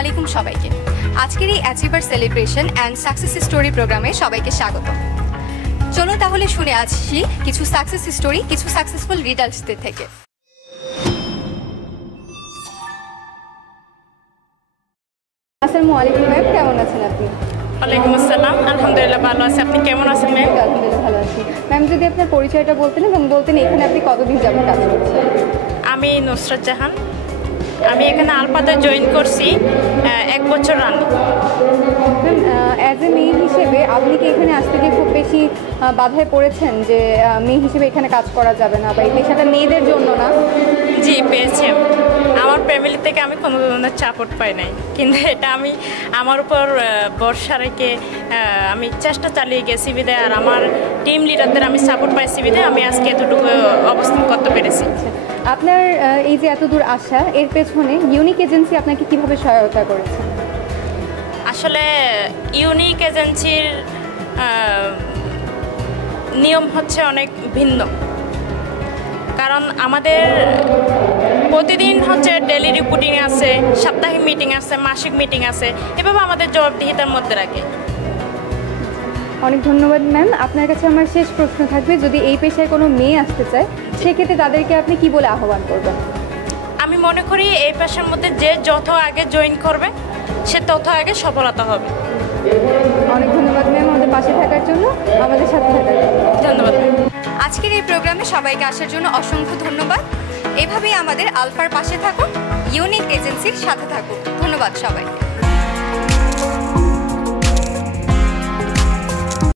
আলাইকুম সবাইকে। আজকের এই achiever celebration and success story প্রোগ্রামে সবাইকে স্বাগত। চলুন তাহলে শুনে আসছি কিছু সাকসেস স্টোরি, কিছু সাকসেসফুল রিডার্সদের থেকে। আসসালামু আলাইকুম ম্যাম, কেমন আছেন আপনি? ওয়ালাইকুম আসসালাম, আলহামদুলিল্লাহ ভালো আছি। আপনি কেমন আছেন ম্যাম? আলহামদুলিল্লাহ ভালো আছি। ম্যাম, যদি আপনার পরিচয়টা বলতেন এবং বলতেন এখানে আপনি কতদিন যাবত কাজ করছেন? আমি নুসরাত জাহান। আমি এখানে আলফাতে জয়েন করছি 1 বছর রানিং। ম্যাম, অ্যাজ এ মেয়ে হিসেবে আপনি কি এখানে আসতে গিয়ে খুব বেশি বাধায় পড়েছেন যে মেয়ে হিসেবে এখানে কাজ করা যাবে না বা এই পেশাটা মেয়েদের জন্য না? জি, পেয়েছি। আমার ফ্যামিলি থেকে আমি কোনো ধরনের সাপোর্ট পাই নাই, কিন্তু এটা আমি আমার উপর ভরসা রেখে আমি চেষ্টা চালিয়ে গেছি বিধায় আর আমার টিম লিডারদের আমি সাপোর্ট পাইছি বিধায় আমি আজকে এতটুকু অবস্থান করতে পেরেছি। আপনার এই যে এত দূর আসা, এর পেছনে ইউনিক এজেন্সি আপনাকে কিভাবে সহায়তা করেছে? আসলে ইউনিক এজেন্সির নিয়ম হচ্ছে অনেক ভিন্ন, কারণ আমাদের প্রতিদিন হচ্ছে ডেলি রিপোর্টিং আছে, সাপ্তাহিক মিটিং আছে, মাসিক মিটিং আছে, এভাবে আমাদের জবাবদিহিতার মধ্যে রাখে। অনেক ধন্যবাদ ম্যাম। আপনার কাছে আমার শেষ প্রশ্ন থাকবে, যদি এই পেশায় কোনো মেয়ে আসতে চায় সেক্ষেত্রে তাদেরকে আপনি কি বলে আহ্বান করবেন? আমি মনে করি এই পেশার মধ্যে যে যত আগে জয়েন করবে সে তত আগে সফলতা হবে। অনেক ধন্যবাদ ম্যাম আমাদের পাশে থাকার জন্য, আমাদের সাথে থাকার জন্য। ধন্যবাদ। আজকের এই প্রোগ্রামে সবাইকে আসার জন্য অসংখ্য ধন্যবাদ। এভাবেই আমাদের আলফার পাশে থাকুন, ইউনিক এজেন্সির সাথে থাকুন। ধন্যবাদ সবাইকে।